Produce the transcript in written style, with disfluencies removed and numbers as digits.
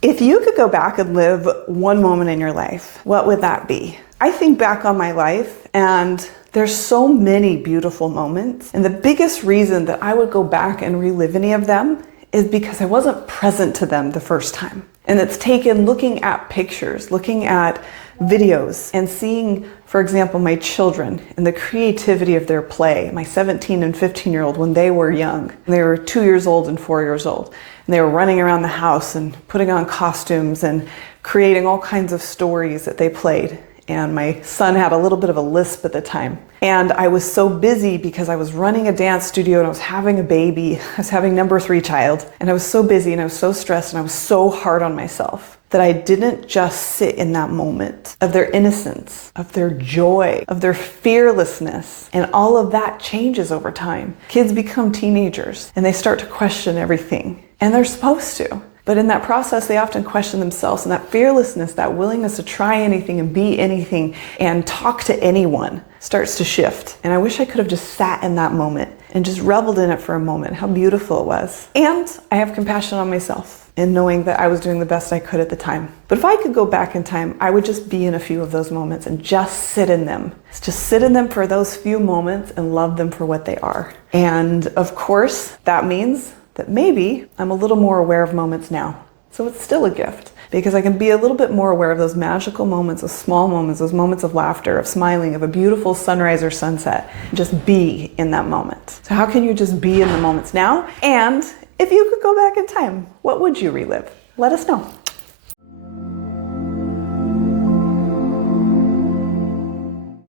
If you could go back and live one moment in your life, what would that be? I think back on my life and there's so many beautiful moments. And the biggest reason that I would go back and relive any of them is because I wasn't present to them the first time. And it's taken looking at pictures, looking at videos, and seeing, for example, my children and the creativity of their play, my 17 and 15-year-old when they were young. They were 2 years old and 4 years old. And they were running around the house and putting on costumes and creating all kinds of stories that they played. And my son had a little bit of a lisp at the time. And I was so busy because I was running a dance studio and I was having a baby. I was having number 3 child. And I was so busy and I was so stressed and I was so hard on myself that I didn't just sit in that moment of their innocence, of their joy, of their fearlessness. And all of that changes over time. Kids become teenagers and they start to question everything. And they're supposed to. But in that process, they often question themselves, and that fearlessness, that willingness to try anything and be anything and talk to anyone starts to shift. And I wish I could have just sat in that moment and just reveled in it for a moment, how beautiful it was. And I have compassion on myself in knowing that I was doing the best I could at the time. But if I could go back in time, I would just be in a few of those moments and just sit in them. Just sit in them for those few moments and love them for what they are. And of course, that means that maybe I'm a little more aware of moments now. So it's still a gift because I can be a little bit more aware of those magical moments, those small moments, those moments of laughter, of smiling, of a beautiful sunrise or sunset. Just be in that moment. So how can you just be in the moments now? And if you could go back in time, what would you relive? Let us know.